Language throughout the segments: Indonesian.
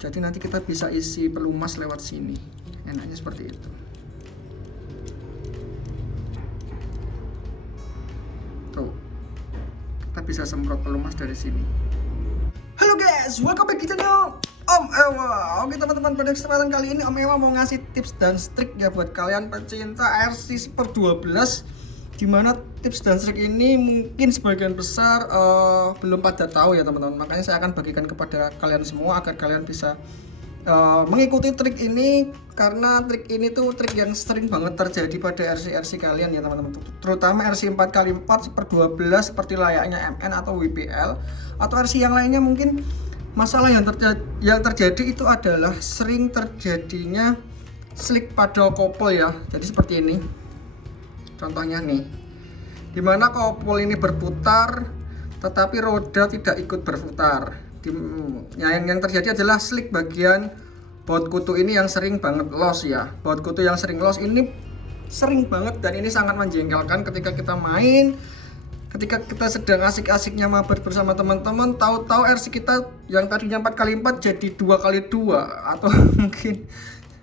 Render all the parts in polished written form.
Jadi nanti kita bisa isi pelumas lewat sini. Enaknya seperti itu. Tuh. Kita bisa semprot pelumas dari sini. Halo guys, welcome back to channel Om Ewa. Oke teman-teman, pada kesempatan kali ini Om Ewa mau ngasih tips dan trik ya buat kalian pecinta RC Super 12, dimana tips dan trik ini mungkin sebagian besar belum pada tahu ya teman-teman. Makanya saya akan bagikan kepada kalian semua agar kalian bisa mengikuti trik ini, karena trik ini tuh trik yang sering banget terjadi pada RC kalian ya teman-teman, terutama RC 4x4 Super 12 seperti layaknya MN atau WPL atau RC yang lainnya. Mungkin masalah yang terjadi itu adalah sering terjadinya slick paddle couple ya. Jadi seperti ini contohnya nih, dimana couple ini berputar tetapi roda tidak ikut berputar. Yang terjadi adalah slick bagian baut kutu ini yang sering banget loss ya. Baut kutu yang sering loss ini sering banget, dan ini sangat menjengkelkan ketika kita main, ketika kita sedang asik-asiknya mabar bersama teman-teman, tahu-tahu RC kita yang tadinya 4x4 jadi 2x2 atau mungkin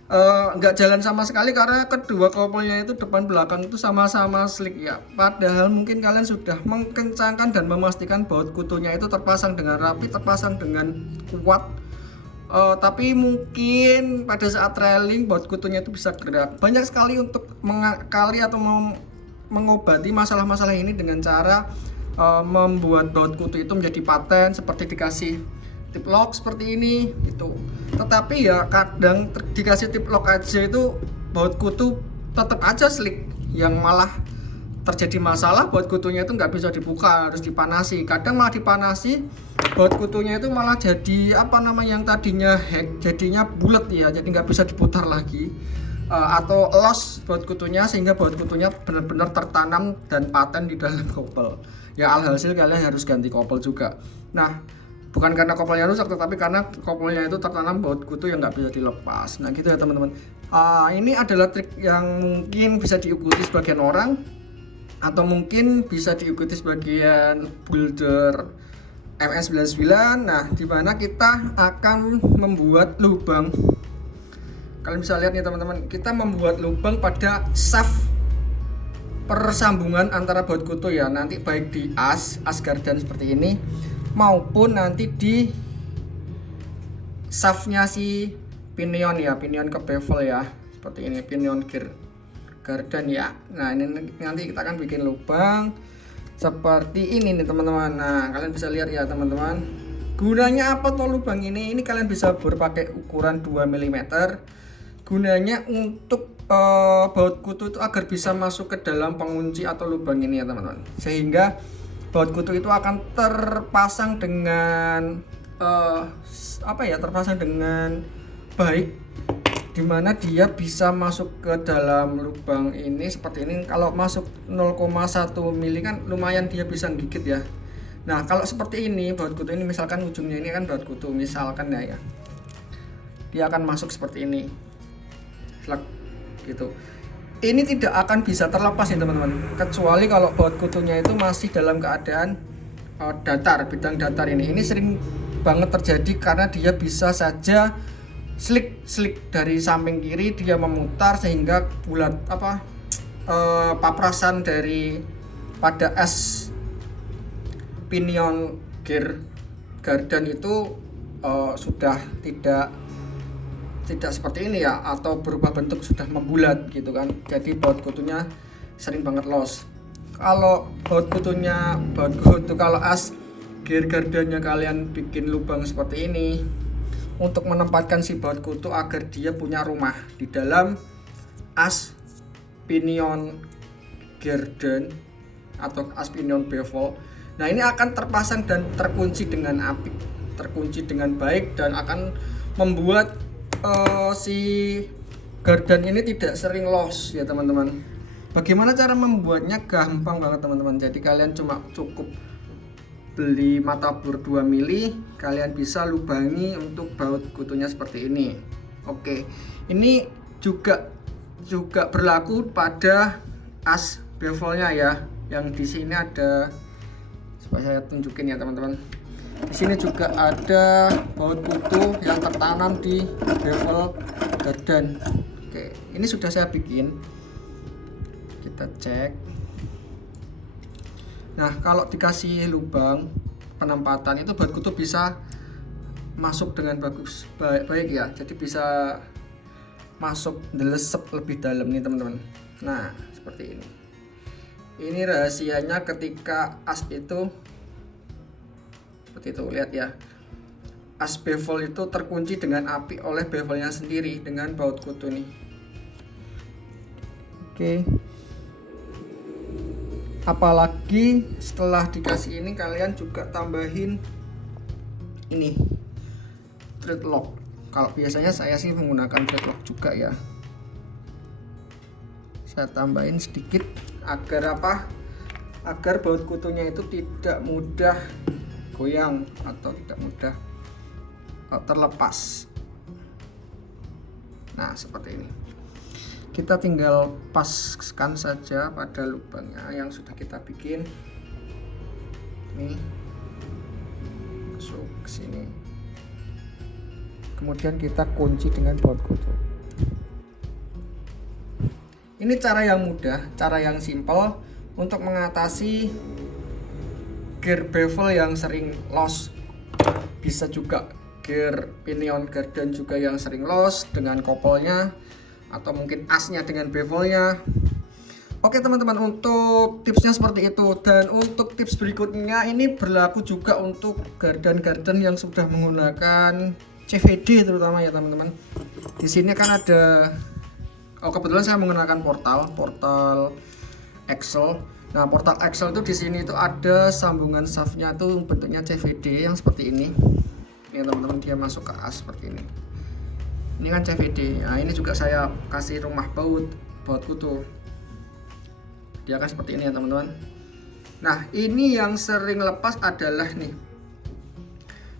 nggak jalan sama sekali karena kedua couple-nya itu depan belakang itu sama-sama slick ya. Padahal mungkin kalian sudah mengencangkan dan memastikan baut kutunya itu terpasang dengan rapi, terpasang dengan kuat, tapi mungkin pada saat trailing baut kutunya itu bisa gerak. Banyak sekali untuk mengakali atau mengobati masalah-masalah ini dengan cara membuat baut kutu itu menjadi paten, seperti dikasih tip lock seperti ini itu. Tetapi ya kadang dikasih tip lock aja itu baut kutu tetap aja slick, yang malah terjadi masalah baut kutunya itu nggak bisa dibuka, harus dipanasi. Kadang malah dipanasi baut kutunya itu malah jadi yang tadinya hack jadinya bulat ya, jadi nggak bisa diputar lagi, atau loss baut kutunya sehingga baut kutunya benar-benar tertanam dan paten di dalam couple. Ya alhasil kalian harus ganti couple juga. Nah, bukan karena couple-nya rusak, tetapi karena couple-nya itu tertanam baut kutu yang nggak bisa dilepas. Nah gitu ya teman-teman. Ini adalah trik yang mungkin bisa diikuti sebagian orang, atau mungkin bisa diikuti sebagian builder MS99. Nah, dimana kita akan membuat lubang. Kalian bisa lihat nih teman-teman, kita membuat lubang pada shaft persambungan antara baut kutu ya. Nanti baik di as gardan seperti ini, maupun nanti di shaftnya si pinion ya, pinion ke bevel ya, seperti ini, pinion gear gardan ya. Nah ini nanti kita akan bikin lubang seperti ini nih teman-teman. Nah kalian bisa lihat ya teman-teman, gunanya apa tuh lubang ini? Ini kalian bisa bor pakai ukuran 2 mm. Gunanya untuk baut kutu itu agar bisa masuk ke dalam pengunci atau lubang ini ya teman-teman, sehingga baut kutu itu akan terpasang dengan terpasang dengan baik, dimana dia bisa masuk ke dalam lubang ini seperti ini. Kalau masuk 0,1 mili kan lumayan, dia bisa gigit ya. Nah kalau seperti ini baut kutu ini, misalkan ujungnya ini kan baut kutu misalkan ya, dia akan masuk seperti ini gitu. Ini tidak akan bisa terlepas ya teman-teman, kecuali kalau baut kutunya itu masih dalam keadaan datar, bidang datar ini. Ini sering banget terjadi karena dia bisa saja slick dari samping kiri, dia memutar sehingga bulat paprasan dari pada es pinion gear gardan itu sudah tidak seperti ini ya, atau berubah bentuk, sudah membulat gitu kan. Jadi baut kutunya sering banget loss. Kalau baut kutu kalau as gear gardannya kalian bikin lubang seperti ini untuk menempatkan si baut kutu agar dia punya rumah di dalam as pinion gardan atau as pinion bevel. Nah ini akan terpasang dan terkunci dengan apik, terkunci dengan baik, dan akan membuat si gardan ini tidak sering loss ya teman-teman. Bagaimana cara membuatnya? Gampang banget teman-teman. Jadi kalian cukup beli mata bor 2 mili, kalian bisa lubangi untuk baut kutunya seperti ini. Oke, ini juga berlaku pada as bevelnya ya, yang di sini ada, coba saya tunjukin ya teman-teman. Di sini juga ada baut kutu yang tertanam di bevel gardan. Oke, ini sudah saya bikin. Kita cek. Nah, kalau dikasih lubang penempatan itu baut kutu bisa masuk dengan baik ya. Jadi bisa masuk delesep lebih dalam nih teman-teman. Nah, seperti ini. Ini rahasianya ketika as itu seperti itu, lihat ya. As bevel itu terkunci dengan api oleh bevelnya sendiri dengan baut kutu nih. Oke. Apalagi setelah dikasih ini kalian juga tambahin ini thread lock. Kalau biasanya saya sih menggunakan thread lock juga ya. Saya tambahin sedikit agar apa? Agar baut kutunya itu tidak mudah goyang atau tidak mudah terlepas. Nah, seperti ini. Kita tinggal paskan saja pada lubangnya yang sudah kita bikin. Nih, masuk ke sini. Kemudian kita kunci dengan baut kutu. Ini cara yang mudah, cara yang simpel untuk mengatasi gear bevel yang sering loss. Bisa juga gear pinion gardan juga yang sering loss dengan kopelnya, atau mungkin asnya dengan bevelnya. Oke teman-teman, untuk tipsnya seperti itu. Dan untuk tips berikutnya ini berlaku juga untuk gardan-gardan yang sudah menggunakan CVD terutama ya teman-teman. Di sini kan ada, kebetulan saya menggunakan portal Excel. Nah, portal Excel itu di sini itu ada sambungan shaftnya tuh bentuknya CVD yang seperti ini. Ini teman-teman, dia masuk ke as seperti ini. Ini kan CVD. Nah, ini juga saya kasih rumah baut kutu. Dia akan seperti ini ya teman-teman. Nah, ini yang sering lepas adalah nih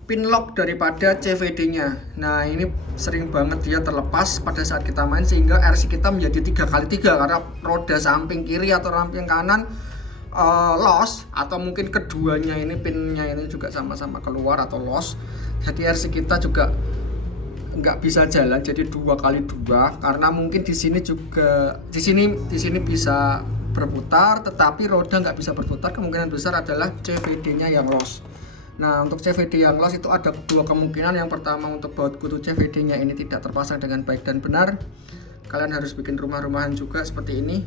pin lock daripada CVD-nya. Nah, ini sering banget dia terlepas pada saat kita main sehingga RC kita menjadi 3x3 karena roda samping kiri atau samping kanan loss, atau mungkin keduanya ini pinnya ini juga sama-sama keluar atau loss. Jadi RC kita juga nggak bisa jalan, jadi 2x2 karena mungkin di sini juga di sini bisa berputar tetapi roda nggak bisa berputar. Kemungkinan besar adalah CVD-nya yang loss. Nah, untuk CVD yang loss itu ada dua kemungkinan. Yang pertama, untuk baut kutu CVD-nya ini tidak terpasang dengan baik dan benar. Kalian harus bikin rumah-rumahan juga seperti ini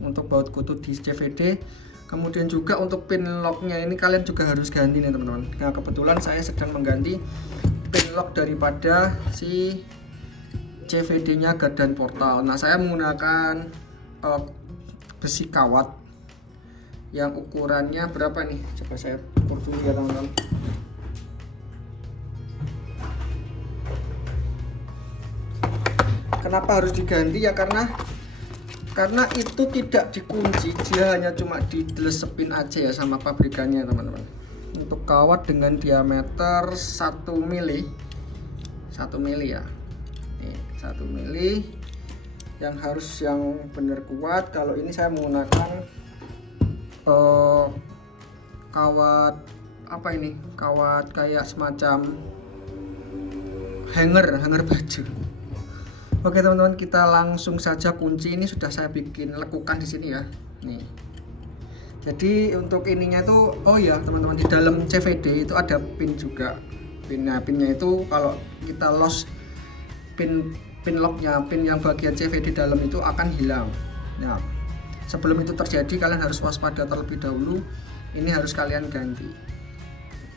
untuk baut kutu di CVD. Kemudian juga untuk pin lock-nya ini kalian juga harus ganti nih teman-teman. Nah, kebetulan saya sedang mengganti pin lock daripada si CVD-nya gardan portal. Nah, saya menggunakan besi kawat yang ukurannya berapa nih? Coba saya ukur dulu ya teman-teman. Kenapa harus diganti ya? Karena itu tidak dikunci, dia hanya cuma didelesepin aja ya sama pabrikannya teman-teman. Untuk kawat dengan diameter 1 mili ya. Nih, 1 mili yang harus yang benar kuat. Kalau ini saya menggunakan kawat apa ini? Kawat kayak semacam hanger baju. Oke teman-teman, kita langsung saja kunci. Ini sudah saya bikin lekukan di sini ya. Nih. Jadi untuk ininya itu, oh ya teman-teman, di dalam CVD itu ada pin juga. Pinnya itu kalau kita loss pin locknya, pin yang bagian CVD dalam itu akan hilang. Nah, sebelum itu terjadi kalian harus waspada terlebih dahulu. Ini harus kalian ganti.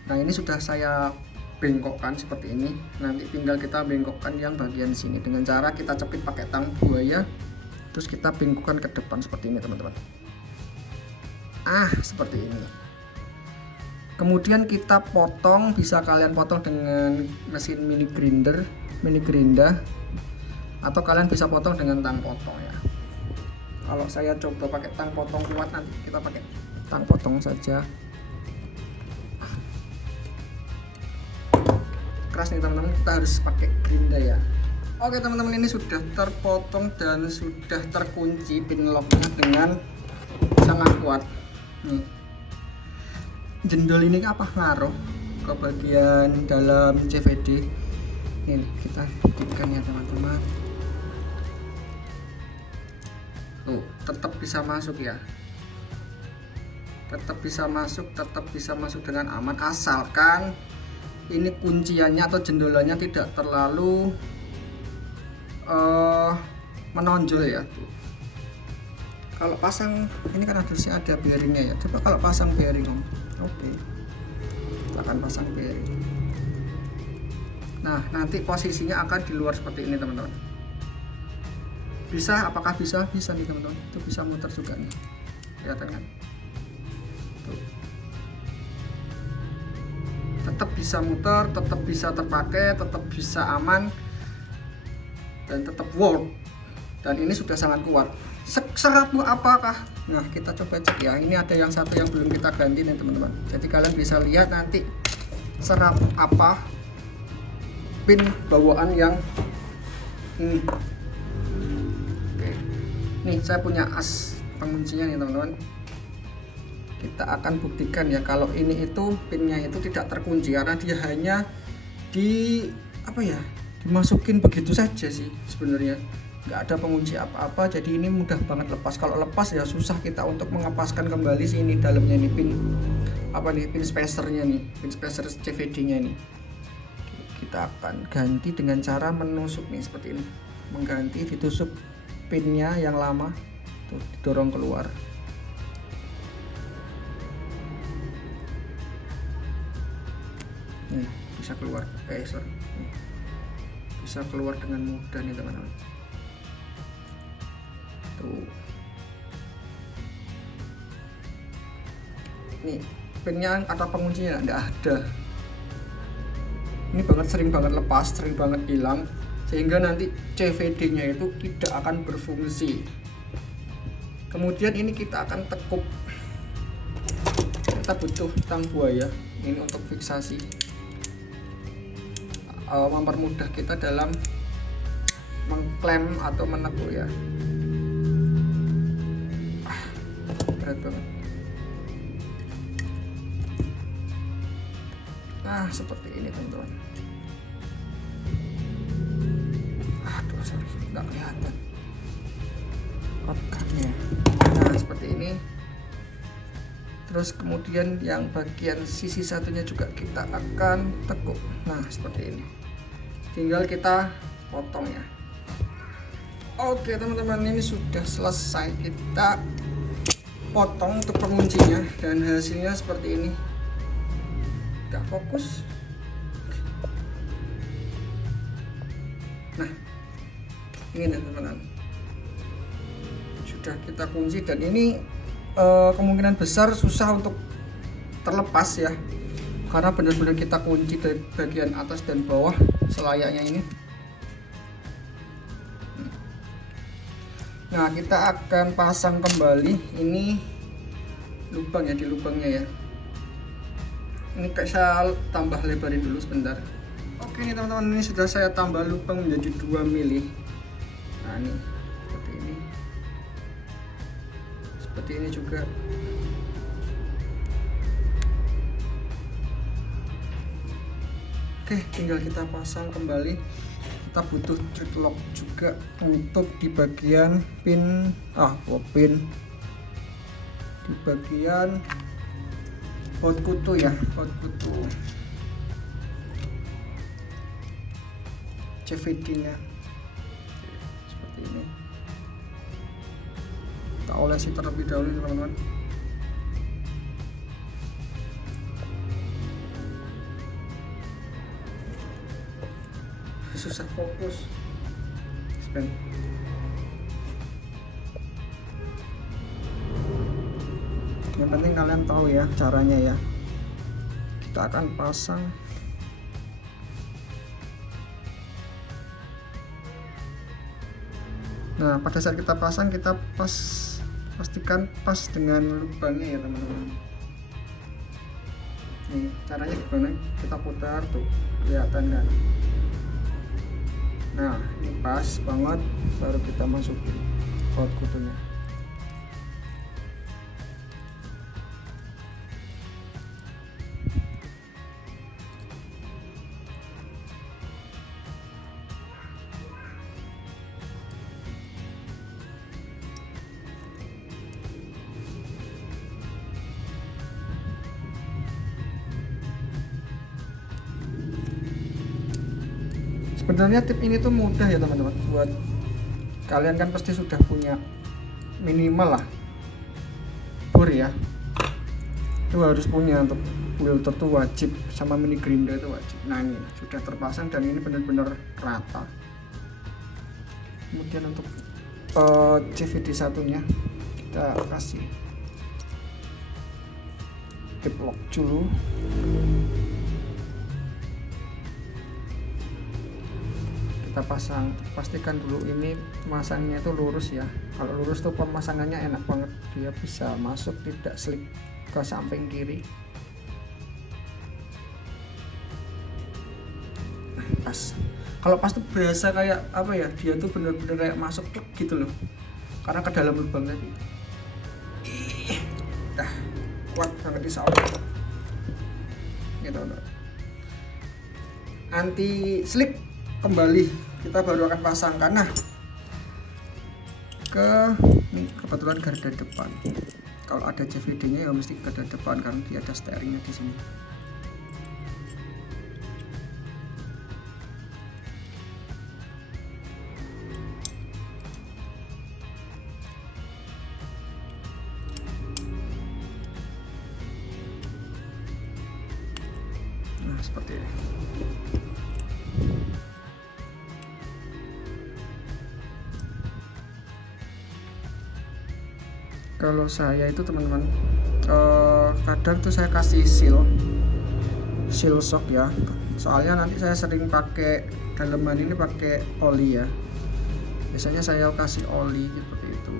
Nah, ini sudah saya bengkokkan seperti ini. Nanti tinggal kita bengkokkan yang bagian sini dengan cara kita cepit pakai tang buaya, terus kita bengkokkan ke depan seperti ini teman-teman. Seperti ini. Kemudian kita potong, bisa kalian potong dengan mesin mini grinder, atau kalian bisa potong dengan tang potong ya. Kalau saya coba pakai tang potong kuat, nanti kita pakai tang potong saja. Keras nih teman-teman, kita harus pakai gerinda ya. Oke teman-teman, ini sudah terpotong dan sudah terkunci pin locknya dengan sangat kuat. Nih, jendol ini apa ngaruh ke bagian dalam CVD. Ini kita buktikan ya teman-teman. Tuh, tetap bisa masuk ya. Tetap bisa masuk dengan aman, asalkan ini kunciannya atau jendolannya tidak terlalu menonjol ya. Tuh. Kalau pasang ini kan harusnya ada bearingnya ya. Coba kalau pasang bearing om. Oke. Kita akan pasang bearing. Nah, nanti posisinya akan di luar seperti ini teman-teman. Bisa, apakah bisa? Bisa nih teman-teman. Itu bisa muter juga nih. Kelihatan kan? Tuh. Tetap bisa muter, tetap bisa terpakai, tetap bisa aman, dan tetap work. Dan ini sudah sangat kuat. Serapu apakah? Nah, kita coba cek ya. Ini ada yang satu yang belum kita ganti nih teman-teman. Jadi kalian bisa lihat nanti serap apa pin bawaan yang ini. Oke. Nih saya punya as penguncinya nih teman-teman. Kita akan buktikan ya kalau ini itu pinnya itu tidak terkunci karena dia hanya dimasukin begitu saja sih sebenarnya. Nggak ada pengunci apa-apa, jadi ini mudah banget lepas. Kalau lepas ya susah kita untuk mengepaskan kembali sini dalamnya nih pin spacernya nih, pin spacer CVD nya nih. Kita akan ganti dengan cara menusuk nih seperti ini, mengganti ditusuk pinnya yang lama tuh, didorong keluar. Nih bisa keluar, bisa keluar dengan mudah nih teman-teman. Tuh. Nih pinnya atau penguncinya enggak ada. Ini sering banget lepas, sering banget hilang, sehingga nanti CVD nya itu tidak akan berfungsi. Kemudian ini kita akan tekuk. Kita butuh tang buaya ini untuk fiksasi, mempermudah kita dalam mengklem atau menekuk ya. Berat banget. Nah seperti ini teman-teman. Aduh sorry nggak kelihatan outcome-nya. Nah seperti ini. Terus kemudian yang bagian sisi satunya juga kita akan tekuk. Nah seperti ini. Tinggal kita potong ya. Oke teman-teman, ini sudah selesai kita potong untuk penguncinya dan hasilnya seperti ini. Gak fokus. Nah ini teman-teman, sudah kita kunci dan ini kemungkinan besar susah untuk terlepas ya, karena benar-benar kita kunci dari bagian atas dan bawah selayaknya ini. Nah kita akan pasang kembali ini lubang ya, di lubangnya ya. Ini kayak saya tambah lebarin dulu sebentar. Oke nih teman-teman, ini sudah saya tambah lubang menjadi 2 mili. Nah ini seperti ini juga. Oke, tinggal kita pasang kembali. Kita butuh thread lock juga untuk di bagian pin di bagian baut kutu ya, baut kutu CVD nya seperti ini. Kita olesi terlebih dahulu teman-teman. Susah fokus. Yang penting kalian tahu ya caranya ya. Kita akan pasang. Nah pada saat kita pasang, kita pastikan pas dengan lubangnya ya teman-teman. Nih caranya gimana? Kita putar tuh, kelihatan kan? Nah ini pas banget, baru kita masukin baut kutunya. Sebenarnya tip ini tuh mudah ya teman-teman, buat kalian kan pasti sudah punya minimal lah bor ya, itu harus punya. Untuk filter tuh wajib, sama mini grinder itu wajib. Nah ini sudah terpasang dan ini benar-benar rata. Kemudian untuk CVD satunya kita kasih tip lock dulu. Kita pasang, pastikan dulu ini masangnya itu lurus ya. Kalau lurus tuh pemasangannya enak banget, dia bisa masuk tidak slip ke samping kiri. Pas, kalau pas tuh berasa kayak apa ya, dia tuh bener-bener kayak masuk gitu loh, karena ke dalam lubang tadi. Kuat banget di sound gitu loh. Anti slip kembali kita baru akan pasangkan. Nah, ini kebetulan garda depan. Kalau ada CVD-nya ya mesti garda depan karena dia ada steeringnya di sini. Nah, seperti ini. Kalau saya itu teman-teman, kadang tuh saya kasih seal shock ya, soalnya nanti saya sering pakai daleman ini pakai oli ya. Biasanya saya kasih oli seperti itu.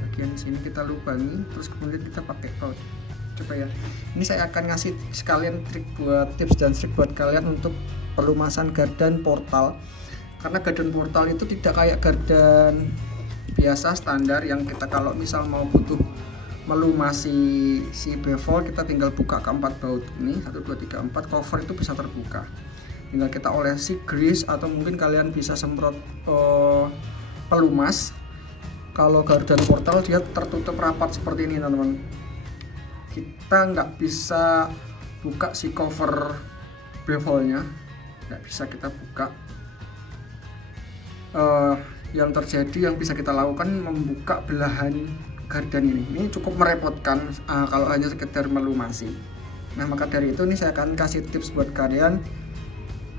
Bagian sini kita lubangi, terus kemudian kita pakai out. Coba ya, ini saya akan ngasih sekalian trik buat tips dan trik buat kalian untuk pelumasan gardan portal. Karena gardan portal itu tidak kayak gardan biasa standar yang kita kalau misal mau butuh melumasi si bevel, kita tinggal buka keempat baut ini 1 2 3 4, cover itu bisa terbuka, tinggal kita olesi grease atau mungkin kalian bisa semprot pelumas. Kalau gardan portal dia tertutup rapat seperti ini teman-teman, kita nggak bisa buka si cover bevelnya, nggak bisa kita buka. Yang terjadi, yang bisa kita lakukan membuka belahan gardan ini cukup merepotkan kalau hanya sekedar melumasi. Nah, maka dari itu nih saya akan kasih tips buat kalian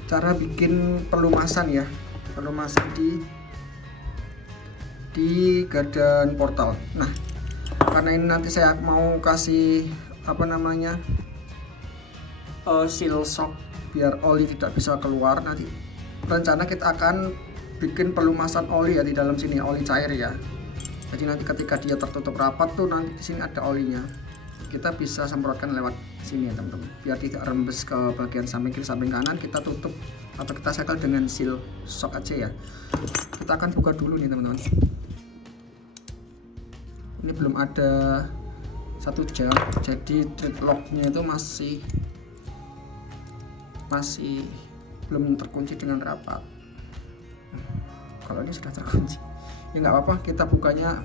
cara bikin pelumasan ya, pelumasan di gardan portal. Nah, karena ini nanti saya mau kasih apa namanya seal shock biar oli tidak bisa keluar. Nanti rencana kita akan bikin pelumasan oli ya di dalam sini, oli cair ya. Jadi nanti ketika dia tertutup rapat tuh nanti di sini ada olinya. Kita bisa semprotkan lewat sini ya teman-teman, biar tidak rembes ke bagian samping kiri samping kanan. Kita tutup atau kita segel dengan seal shock aja ya. Kita akan buka dulu nih teman-teman. Ini belum ada 1 jam, jadi thread locknya itu masih belum terkunci dengan rapat. Kalau ini sudah terkunci ya nggak apa-apa, kita bukanya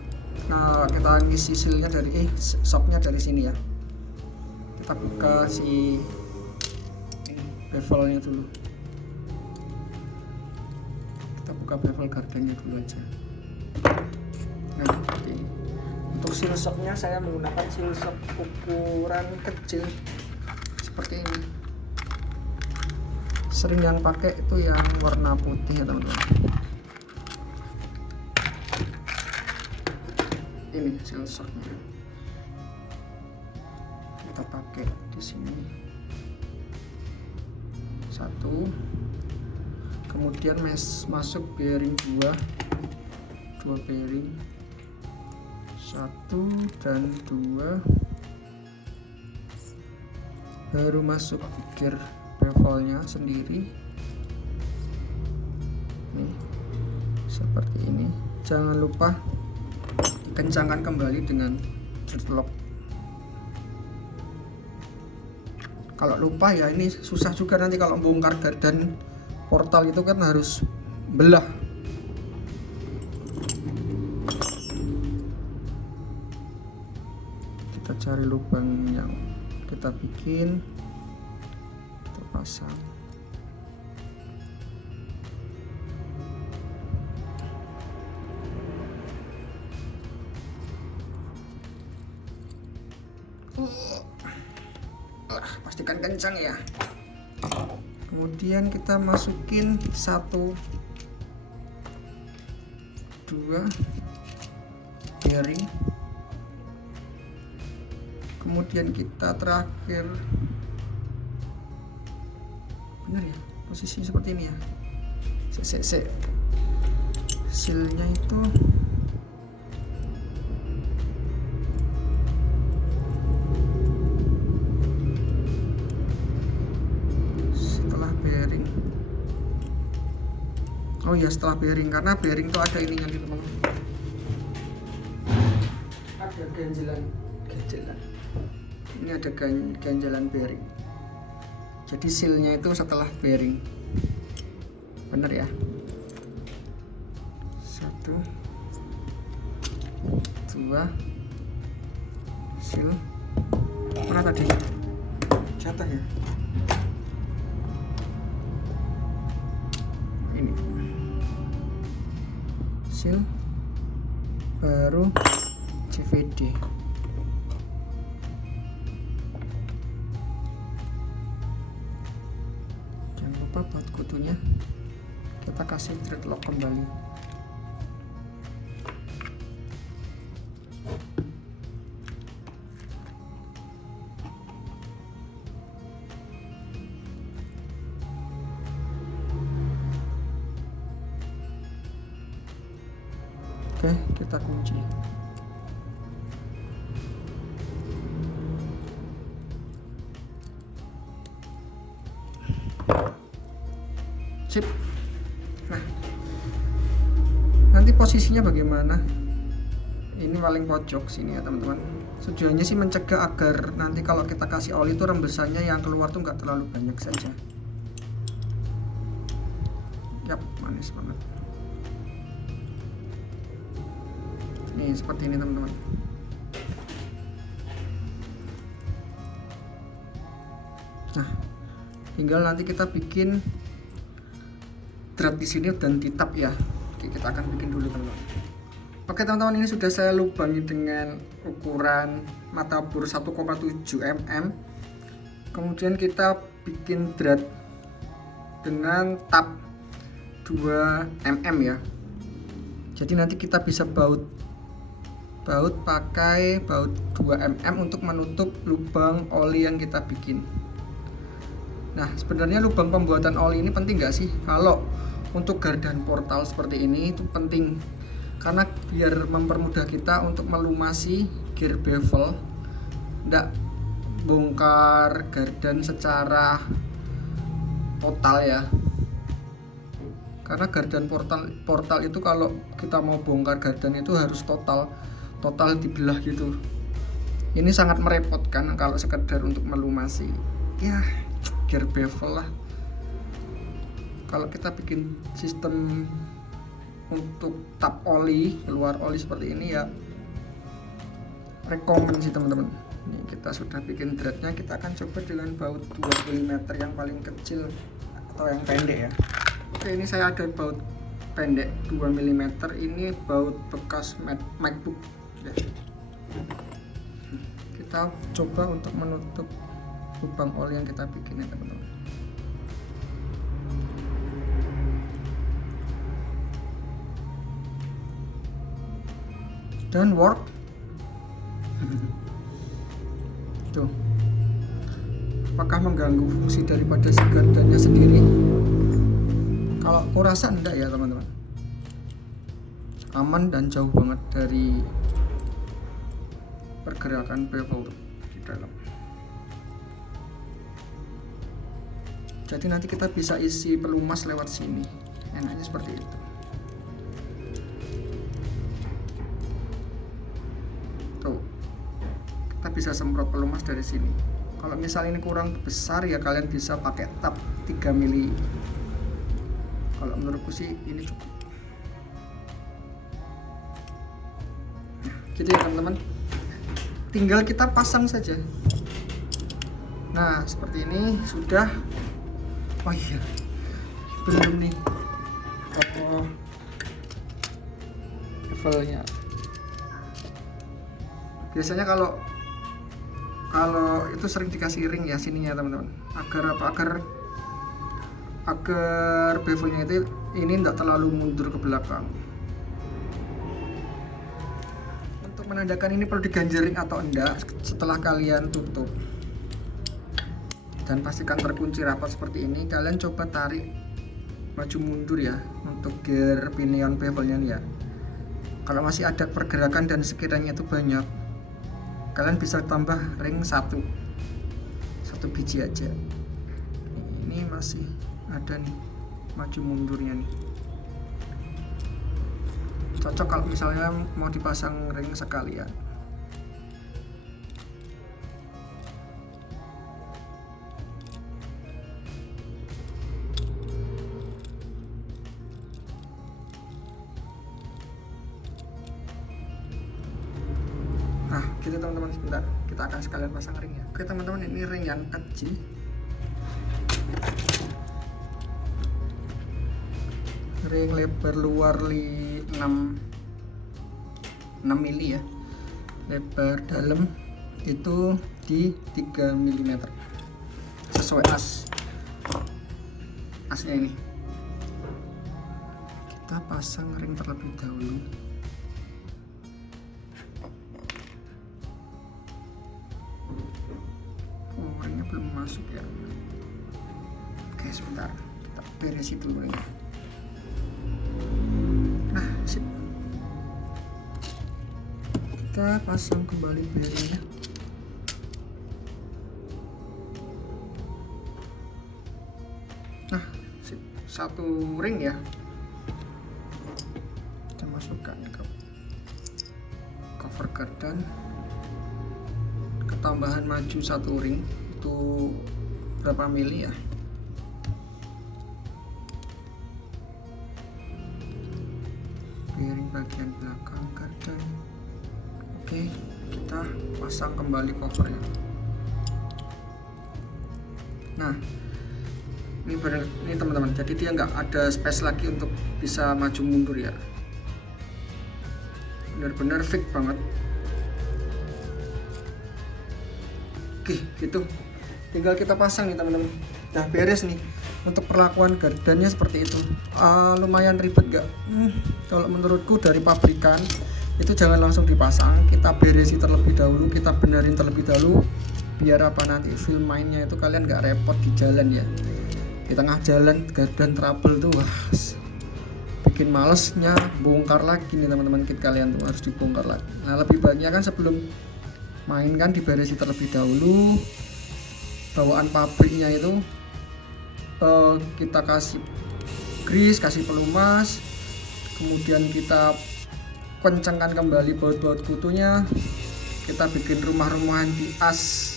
kita ngisi sealnya dari shocknya dari sini ya. Kita buka si bevelnya dulu, kita buka bevel gardannya dulu aja. Nah, seperti ini. Untuk seal shocknya saya menggunakan seal shock ukuran kecil seperti ini. Sering yang pakai itu yang warna putih ya teman-teman. Ini seal shocknya kita pakai di sini 1, kemudian masuk bearing 2 bearing 1 dan 2, baru masuk gear bevelnya sendiri nih seperti ini. Jangan lupa kencangkan kembali dengan thread lock. Kalau lupa ya ini susah juga nanti kalau bongkar gardan portal itu kan harus belah. Kita cari lubang yang kita bikin, kita pasang. Pastikan kencang ya. Kemudian kita masukin 1 2 bearing. Kemudian kita terakhir, benar ya posisi seperti ini ya. Sealnya itu setelah bearing. Oh ya, setelah bearing, karena bearing tuh ada ininya gitu teman-teman. Ada ganjelan. Ini ada ganjalan bearing. Jadi sealnya itu setelah bearing. Bener ya. 1 2 seal. Mana tadi? Jatuh ya. Ini seal, baru CVD. Jangan lupa buat kutunya kita kasih thread lock kembali. Oke, kita kunci. Sip. Nah, nanti posisinya bagaimana? Ini paling pojok sini ya teman-teman. Tujuannya sih mencegah agar nanti kalau kita kasih oli itu rembesannya yang keluar tuh nggak terlalu banyak saja. Yap, manis banget. Nih seperti ini teman-teman. Nah, tinggal nanti kita bikin thread di sini dan di tab ya. Oke, kita akan bikin dulu teman-teman. Oke teman-teman, ini sudah saya lubangi dengan ukuran mata bor 1,7 mm. Kemudian kita bikin thread dengan tab 2 mm ya. Jadi nanti kita bisa baut pakai baut 2 mm untuk menutup lubang oli yang kita bikin. Nah, sebenarnya lubang pembuatan oli ini penting nggak sih? Kalau untuk gardan portal seperti ini itu penting, karena biar mempermudah kita untuk melumasi gear bevel, nggak bongkar gardan secara total ya. Karena gardan portal itu kalau kita mau bongkar gardan itu harus total dibelah gitu. Ini sangat merepotkan kalau sekedar untuk melumasi ya gear bevel lah. Kalau kita bikin sistem untuk tap oli, keluar oli seperti ini ya rekomen sih teman-teman. Ini kita sudah bikin threadnya, kita akan coba dengan baut 2 mm yang paling kecil atau yang pendek ya. Oke, ini saya ada baut pendek 2 mm, ini baut bekas MacBook ya. Kita coba untuk menutup lubang oli yang kita bikin ya teman-teman. Dan work tuh, apakah mengganggu fungsi daripada si gardannya sendiri? Kalau aku rasa enggak ya teman-teman, aman dan jauh banget dari pergerakan bevel di dalam. Jadi nanti kita bisa isi pelumas lewat sini, enaknya seperti itu. Tuh, kita bisa semprot pelumas dari sini. Kalau misalnya ini kurang besar ya kalian bisa pakai tab 3 mili. Kalau menurutku sih ini cukup. Nah, gitu ya teman-teman. Tinggal kita pasang saja. Nah, seperti ini sudah. Oh iya, belum nih. Oh, levelnya. Biasanya kalau kalau itu sering dikasih ring ya sininya teman-teman, agar apa, agar bevelnya itu ini tidak terlalu mundur ke belakang. Untuk menandakan ini perlu diganjel ring atau enggak, setelah kalian tutup dan pastikan terkunci rapat seperti ini, kalian coba tarik maju mundur ya untuk gear pinion bevelnya nih ya. Kalau masih ada pergerakan dan sekiranya itu banyak, kalian bisa tambah ring satu biji aja. Ini masih ada nih maju mundurnya nih. Cocok kalau misalnya mau dipasang ring sekalian. Nah gitu teman-teman, sebentar kita akan sekalian pasang ring ya. Oke teman-teman, ini ring yang kecil, ring lebar luar 6 mili ya, lebar dalam itu di 3 mm sesuai asnya ini. Kita pasang ring terlebih dahulu. Ringnya belum masuk ya. Oke sebentar, kita beresi dulu ringnya. Nah sip, kita pasang kembali bearingnya. Nah sip, satu ring ya, kita masukkan ke cover gardan. Ketambahan maju satu ring itu berapa mili ya? Bearing bagian belakang gardan. Oke, kita pasang kembali covernya. Nah ini benar, ini teman-teman, jadi dia nggak ada space lagi untuk bisa maju mundur ya, benar-benar fix banget. Oke gitu, tinggal kita pasang nih teman-teman. Nah beres nih, untuk perlakuan gardannya seperti itu. Lumayan ribet gak? Kalau menurutku dari pabrikan itu jangan langsung dipasang, kita beresi terlebih dahulu, kita benerin terlebih dahulu, biar apa nanti feel mainnya itu kalian gak repot di jalan ya. Di tengah jalan gardan trouble tuh wah, bikin malesnya bongkar lagi nih teman-teman, kit kalian tuh harus dibongkar lagi. Nah lebih baiknya kan sebelum main kan diberesi terlebih dahulu, bawaan pabriknya itu kita kasih grease, kasih pelumas, kemudian kita kencangkan kembali baut-baut kutunya, kita bikin rumah-rumahan di as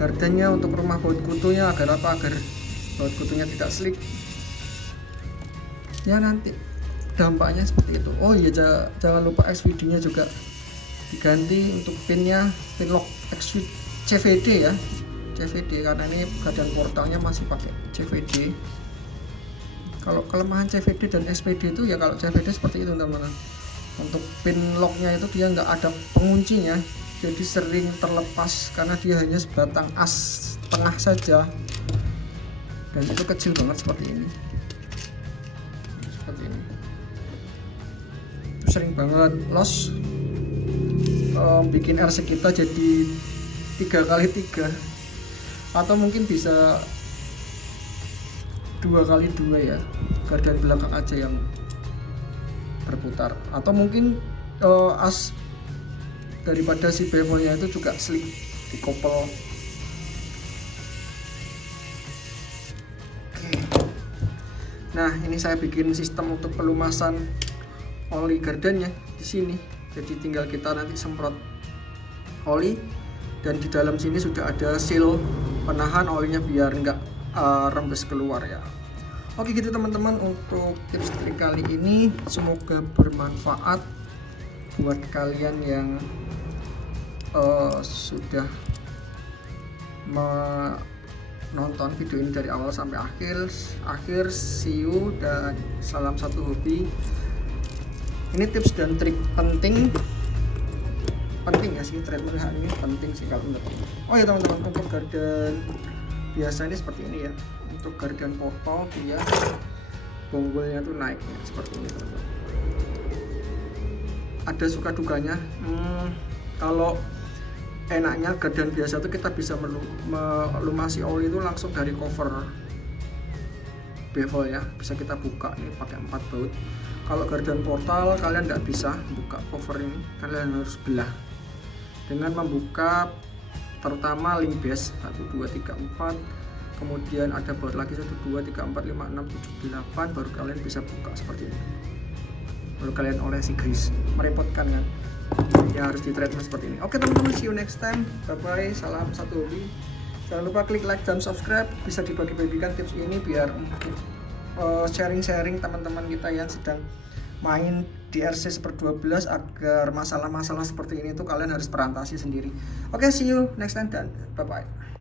gardannya untuk rumah baut kutunya, agar apa, agar baut kutunya tidak slick ya, nanti dampaknya seperti itu. Oh iya, jangan lupa XVD nya juga diganti untuk pinnya, pin lock CVD ya, CVD, karena ini gardan portalnya masih pakai CVD. Kalau kelemahan CVD dan SPD itu ya, kalau CVD seperti itu teman-teman, untuk pin locknya itu dia nggak ada penguncinya, jadi sering terlepas karena dia hanya sebatang as tengah saja, dan itu kecil banget seperti ini, itu sering banget loss. Bikin RC kita jadi 3x3 atau mungkin bisa 2x2 ya, gardan belakang aja yang berputar, atau mungkin as daripada si bevelnya itu juga slick dikopel. Nah ini saya bikin sistem untuk pelumasan oli gardannya di sini. Jadi tinggal kita nanti semprot oli, dan di dalam sini sudah ada seal penahan olinya biar nggak rembes keluar ya. Oke gitu teman-teman, untuk tips trik kali ini semoga bermanfaat buat kalian yang sudah menonton video ini dari awal sampai akhir. See you dan salam satu hobi. Ini tips dan trik penting penting ya sih, treatment ini penting sih kalau menurut. Oh ya teman-teman, untuk garden biasa ini seperti ini ya. Untuk garden portal dia bonggolnya tuh naiknya seperti ini teman-teman. Ada suka dukanya. Kalau enaknya garden biasa tuh kita bisa melumasi oli itu langsung dari cover bevel ya, bisa kita buka nih pakai 4 baut. Kalau garden portal kalian nggak bisa buka cover ini, kalian harus belah dengan membuka terutama link base 1 2 3 4, kemudian ada baut lagi 1 2 3 4 5 6 7 8, baru kalian bisa buka seperti ini, baru kalian olesi grease. Merepotkan kan ya, harus di treatment seperti ini. Oke teman-teman, see you next time, bye bye, salam satu hobi. Jangan lupa klik like dan subscribe, bisa dibagi-bagikan tips ini biar sharing-sharing teman-teman kita yang sedang main di RC Super 12 agar masalah-masalah seperti ini tuh kalian harus perantasi sendiri. Oke, see you next time dan bye bye.